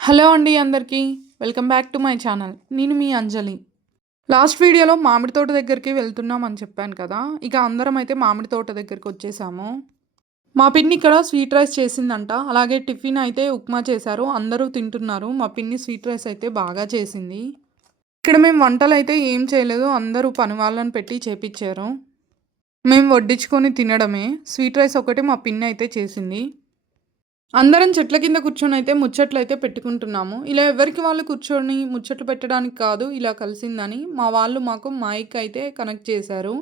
Hello అండి అందరికీ. Welcome back to my channel. నేను మీ అంజలి. లాస్ట్ వీడియోలో మామిడి తోట దగ్గరికి వెళ్తున్నామని చెప్పాను కదా! ఇక అందరం అయితే మామిడి తోట దగ్గరికి వచ్చేసాము. మా పిన్ని ఇక్కడ స్వీట్ రైస్ చేసిందంట. అలాగే టిఫిన్ అయితే ఉప్మా చేశారు. అందరూ తింటున్నారు. మా పిన్ని స్వీట్ రైస్ అయితే బాగా చేసింది. ఇక్కడ మేము వంటలైతే ఏం చేయలేదు. అందరూ పని వాళ్ళని పెట్టి చేపిచ్చారు. మేము వడ్డించుకొని తినడమే. స్వీట్ రైస్ ఒకటి మా పిన్ని అయితే చేసింది. అందరం చెట్ల కింద కూర్చొనైతే ముచ్చట్లయితే పెట్టుకుంటున్నాము. ఇలా ఎవరికి వాళ్ళు కూర్చొని ముచ్చట్లు పెట్టడానికి కాదు, ఇలా కలిసిందని మా వాళ్ళు మాకు మైక్ అయితే కనెక్ట్ చేశారు.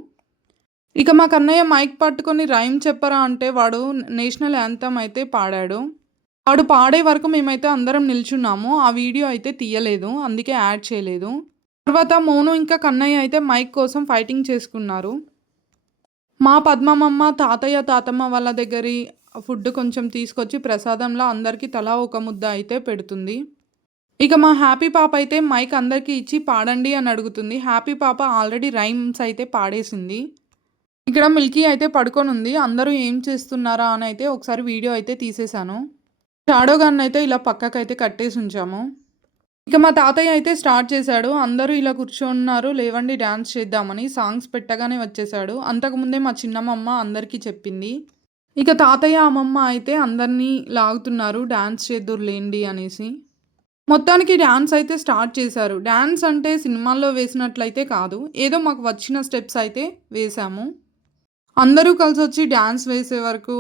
ఇక మా కన్నయ్య మైక్ పట్టుకొని రైమ్ చెప్పరా అంటే వాడు నేషనల్ యాంథమ్ అయితే పాడాడు. వాడు పాడే వరకు మేమైతే అందరం నిల్చున్నాము. ఆ వీడియో అయితే తీయలేదు, అందుకే యాడ్ చేయలేదు. తర్వాత మోను ఇంకా కన్నయ్య అయితే మైక్ కోసం ఫైటింగ్ చేసుకున్నారు. మా పద్మమమ్మ తాతయ్య తాతమ్మ వాళ్ళ దగ్గరి ఫుడ్ కొంచెం తీసుకొచ్చి ప్రసాదంలా అందరికీ తలా ఒక ముద్ద అయితే పెడుతుంది. ఇక మా హ్యాపీ పాప అయితే మైక్ అందరికీ ఇచ్చి పాడండి అని అడుగుతుంది. హ్యాపీ పాప ఆల్రెడీ రైమ్స్ అయితే పాడేసింది. ఇక్కడ మిల్కీ అయితే పడుకొని ఉంది. అందరూ ఏం చేస్తున్నారా అని అయితే ఒకసారి వీడియో అయితే తీసేశాను. షాడో గన్ అయితే ఇలా పక్కకైతే కట్టేసి ఉంచాము. ఇక మా తాతయ్య అయితే స్టార్ట్ చేశాడు. అందరూ ఇలా కూర్చున్నారు, లేవండి డ్యాన్స్ చేద్దామని. సాంగ్స్ పెట్టగానే వచ్చేసాడు. అంతకుముందే మా చిన్నమ్మమ్మ అందరికీ చెప్పింది. ఇక తాతయ్య అమ్మమ్మ అయితే అందరినీ లాగుతున్నారు, డ్యాన్స్ చేద్దురులేండి అనేసి. మొత్తానికి డ్యాన్స్ అయితే స్టార్ట్ చేశారు. డ్యాన్స్ అంటే సినిమాల్లో వేసినట్లయితే కాదు, ఏదో మాకు వచ్చిన స్టెప్స్ అయితే వేశాము. అందరూ కలిసి వచ్చి డ్యాన్స్ వేసే వరకు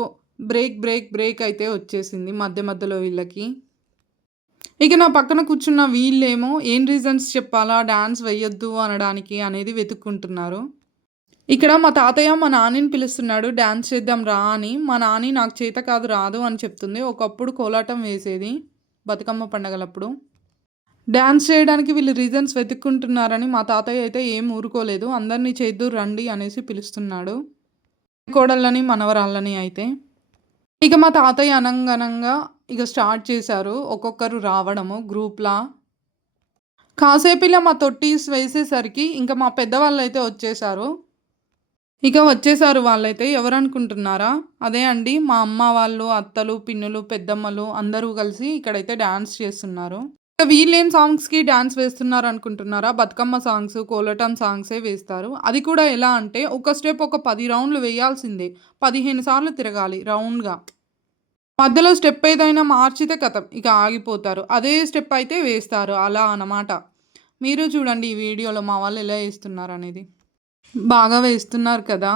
బ్రేక్ బ్రేక్ బ్రేక్ అయితే వచ్చేసింది మధ్య మధ్యలో వీళ్ళకి. ఇక నా పక్కన కూర్చున్న వీళ్ళేమో ఏం రీజన్స్ చెప్పాలా డ్యాన్స్ వేయొద్దు అనడానికి అనేది వెతుక్కుంటున్నారు. ఇక్కడ మా తాతయ్య మా నానిని పిలుస్తున్నాడు, డ్యాన్స్ చేద్దాం రా అని. మా నాని నాకు చేత కాదు రాదు అని చెప్తుంది. ఒకప్పుడు కోలాటం వేసేది బతుకమ్మ పండగలప్పుడు. డ్యాన్స్ చేయడానికి వీళ్ళు రీజన్స్ వెతుక్కుంటున్నారని మా తాతయ్య అయితే ఏం ఊరుకోలేదు. అందరినీ చేద్దురు రండి అనేసి పిలుస్తున్నాడు, కోడళ్ళని మనవరాళ్ళని అయితే. ఇక మా తాతయ్య అనంగనంగా ఇక స్టార్ట్ చేశారు, ఒక్కొక్కరు రావడము గ్రూప్లా. కాసేపు ఇలా మా తొట్టీస్ వేసేసరికి ఇంకా మా పెద్దవాళ్ళు అయితే వచ్చేసారు. ఇక వచ్చేసారు వాళ్ళైతే. ఎవరనుకుంటున్నారా? అదే అండి మా అమ్మ వాళ్ళు, అత్తలు, పిన్నులు, పెద్దమ్మలు అందరూ కలిసి ఇక్కడైతే డాన్స్ చేస్తున్నారు. ఇక వీళ్ళేం సాంగ్స్‌కి డాన్స్ వేస్తున్నారు అనుకుంటున్నారా? బతుకమ్మ సాంగ్స్, కోలాటం సాంగ్సే వేస్తారు. అది కూడా ఎలా అంటే ఒక స్టెప్ ఒక 10 రౌండ్లు వేయాల్సిందే. 15 సార్లు తిరగాలి రౌండ్‌గా. మధ్యలో స్టెప్ ఏదైనా మార్చితే ఖతం ఇక ఆగిపోతారు. అదే స్టెప్ అయితే వేస్తారు అలా అన్నమాట. మీరు చూడండి ఈ వీడియోలో మా వాళ్ళు ఎలా వేస్తున్నారనేది. బాగా వేస్తున్నారు కదా!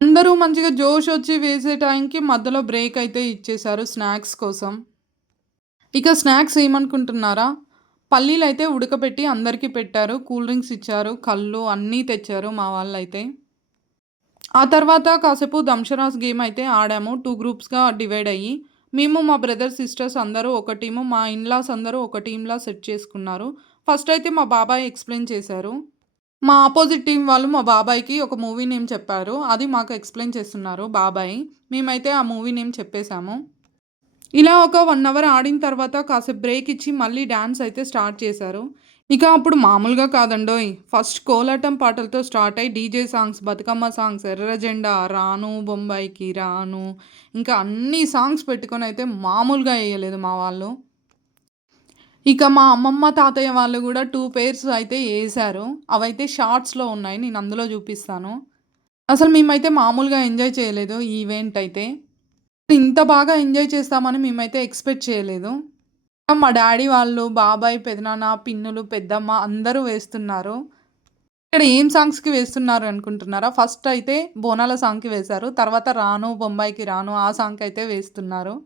అందరూ మంచిగా జోష్ వచ్చి వేసే టైంకి మధ్యలో బ్రేక్ అయితే ఇచ్చేశారు స్నాక్స్ కోసం. ఇక స్నాక్స్ ఏమనుకుంటున్నారా? పల్లీలైతే ఉడకబెట్టి అందరికీ పెట్టారు. కూల్ డ్రింక్స్ ఇచ్చారు, కళ్ళు అన్నీ తెచ్చారు మా వాళ్ళైతే. ఆ తర్వాత కాసేపు దంషరాస్ గేమ్ అయితే ఆడాము. 2 గ్రూప్స్‌గా డివైడ్ అయ్యి. మేము మా బ్రదర్, సిస్టర్స్ అందరూ ఒక టీము, మా ఇన్‌లాస్ అందరూ ఒక టీమ్‌లా సెట్ చేసుకున్నారు. ఫస్ట్ అయితే మా బాబాయ్ ఎక్స్‌ప్లెయిన్ చేశారు. మా అపోజిట్ టీమ్ వాళ్ళు మా బాబాయ్‌కి ఒక మూవీ నేమ్ చెప్పారు. అది మాకు ఎక్స్‌ప్లెయిన్ చేస్తున్నారు బాబాయ్. మేమైతే ఆ మూవీ నేమ్ చెప్పేసాము. ఇలా ఒక 1 అవర్ ఆడిన తర్వాత కాసేపు బ్రేక్ ఇచ్చి మళ్ళీ డాన్స్ అయితే స్టార్ట్ చేశారు. ఇక అప్పుడు మామూలుగా కాదండోయ్! ఫస్ట్ కోలాటం పాటలతో స్టార్ట్ అయ్యి డీజే సాంగ్స్, బతుకమ్మ సాంగ్స్, ఎర్ర జెండా, రాను బొంబాయికి రాను, ఇంకా అన్ని సాంగ్స్ పెట్టుకొని అయితే మామూలుగా ఎయలేదు మా వాళ్ళు. ఇక మా అమ్మమ్మ, తాతయ్య వాళ్ళు గూడా 2 పెయిర్స్ అయితే ఏశారు. అవైతే షార్ట్స్‌లో ఉన్నాయి. నేను అందులో జూపిస్తాను. అసలు మేమైతే మామూలుగా ఎంజాయ్ చేయలేదు ఈ ఈవెంట్ అయితే. ఇంత బాగా ఎంజాయ్ చేస్తామని మేమైతే ఎక్స్‌పెక్ట్ చేయలేదు. మా డ్యాడీ వాళ్ళు, బాబాయ్, పెదనాన్న, పిన్నులు, పెద్దమ్మ అందరూ వేస్తున్నారు. ఇక్కడ ఏం సాంగ్స్‌కి వేస్తున్నారు అనుకుంటున్నారా? ఫస్ట్ అయితే బోనాల సాంగ్‌కి వేశారు. తర్వాత 'రాను బొంబాయికి రాను' ఆ సాంగ్‌కయితే వేస్తున్నారు.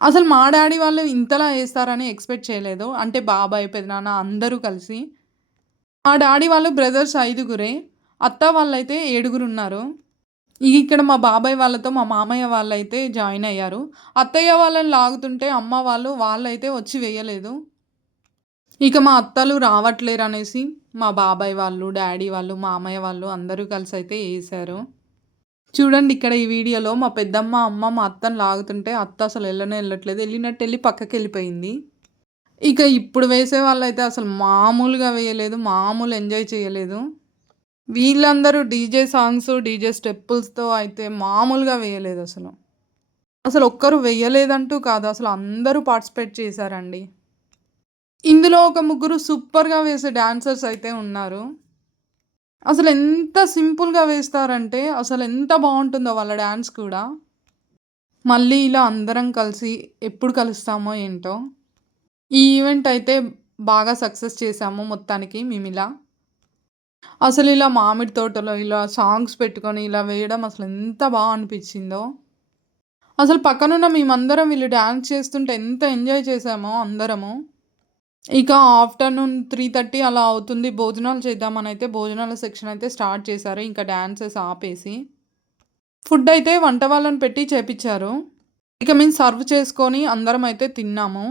అసలు మా డ్యాడీ వాళ్ళు ఇంతలా ఏస్తారని ఎక్స్‌పెక్ట్ చేయలేదు. అంటే బాబాయ్, పెదనాన్న అందరూ కలిసి. మా డ్యాడీ వాళ్ళు బ్రదర్స్ 5గురే. అత్త వాళ్ళైతే 7గురున్నారు. ఇక్కడ మా బాబాయ్ వాళ్ళతో మా మామయ్య వాళ్ళైతే జాయిన్ అయ్యారు. అత్తయ్య వాళ్ళని లాగుతుంటే అమ్మ వాళ్ళైతే వచ్చి వేయలేదు. ఇక మా అత్తలు రావట్లేరనేసి మా బాబాయ్ వాళ్ళు, డ్యాడీ వాళ్ళు, మామయ్య వాళ్ళు అందరూ కలిసైతే ఏశారు. చూడండి ఇక్కడ ఈ వీడియోలో మా పెద్దమ్మ, అమ్మ మా అత్తని లాగుతుంటే అత్త అసలు ఎళ్ళనే ఎళ్ళట్లేదు. ఎళ్ళినట్టెళ్ళి పక్కకెళ్ళిపోయింది. ఇక ఇప్పుడు వేసే వాళ్ళైతే అసలు మామూలుగా వేయలేదు. మామూలు ఎంజాయ్ చేయలేదు. వీళ్ళందరూ డీజే సాంగ్స్, డీజే స్టెప్పుల్స్‌తో అయితే మామూలుగా వేయలేదసలు. అసలు ఒక్కరు వెయ్యలేదంటూ కాదు. అసలు అందరూ పార్టిసిపేట్ చేశారండి. ఇందులో ఒక ముగ్గురు సూపర్‌గా వేసే డాన్సర్స్ అయితే ఉన్నారు. అసలు ఎంత సింపుల్‌గా వేస్తారంటే అసలు ఎంత బావుంటుందో వాళ్ళ డాన్స్ కూడా. మళ్ళీ ఇలా అందరం కలిసి ఎప్పుడు కలుస్తామో ఏంటో. ఈ ఈవెంట్ అయితే బాగా సక్సెస్ చేశాము మొత్తానికి మేమిలా. అసలు ఇలా మామిడి తోటలో ఇలా సాంగ్స్ పెట్టుకొని ఇలా వేయడం అసలు ఎంత అనిపిచ్చిందో. అసలు పక్కనున్న మేమందరం వీళ్ళు డాన్స్ చేస్తుంటే ఎంత ఎంజాయ్ చేశామో అందరము. ఇక ఆఫ్టర్‌నూన్ 3:30 అలా అవుతుంది. భోజనాలు చేద్దామనైతే భోజనాల సెక్షన్ అయితే స్టార్ట్ చేశారు. ఇంకా డాన్సెస్ ఆపేసి. ఫుడ్ అయితే వంట వాళ్ళని పెట్టి చేపిచ్చారు. ఇక మేము సర్వ్ చేసుకొని అందరం అయితే తిన్నాము.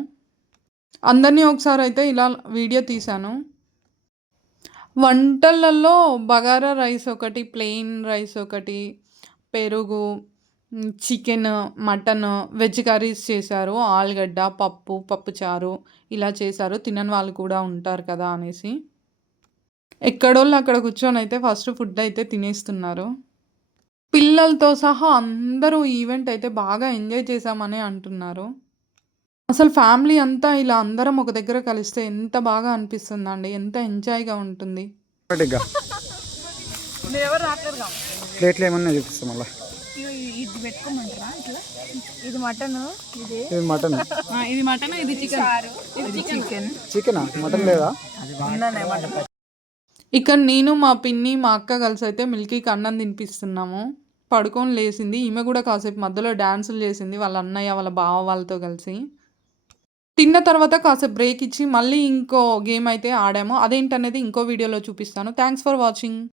అందరిని ఒకసారైతే ఇలా వీడియో తీశాను. వంటలలో బగారా రైస్ ఒకటి, ప్లెయిన్ రైస్ ఒకటి, పెరుగు, చికెన్, మటన్, వెజ్ కర్రీస్ చేశారు. ఆలుగడ్డ, పప్పు, పప్పుచారు ఇలా చేశారు. తినని వాళ్ళు కూడా ఉంటారు కదా అనేసి. ఎక్కడోళ్ళు అక్కడ కూర్చొని అయితే ఫస్ట్ ఫుడ్ అయితే తినేస్తున్నారు. పిల్లలతో సహా అందరూ ఈవెంట్ అయితే బాగా ఎంజాయ్ చేశామనే అంటున్నారు. అసలు ఫ్యామిలీ అంతా ఇలా అందరం ఒక దగ్గర కలిస్తే ఎంత బాగా అనిపిస్తుందండి. ఎంత ఎంజాయ్‌గా ఉంటుంది. ఒకటిగా ప్లేట్లు ఏమన్నా చూపిస్తాం మళ్ళీ. ఇది పెట్టుకోమంటారా ఇట్లా? ఇది మటన్, ఇది ఇది మటన్ ఇది మటన్, ఇది చికెన్. ఇది చికెన్. చికెనా మటన్ లేదా? ఇక్కడ నేను, మా పిన్ని, మా అక్క కలిసి అయితే మిల్కీకి అన్నం తినిపిస్తున్నాము. పడుకొని లేసింది. ఈమె కూడా కాసేపు మధ్యలో డాన్సులు చేసింది వాళ్ళ అన్నయ్య, వాళ్ళ బావ వాళ్ళతో కలిసి. తిన్న తర్వాత కాసేపు బ్రేక్ ఇచ్చి మళ్ళీ ఇంకో గేమ్ అయితే ఆడాము. అదేంటనేది ఇంకో వీడియోలో చూపిస్తాను. Thanks for watching.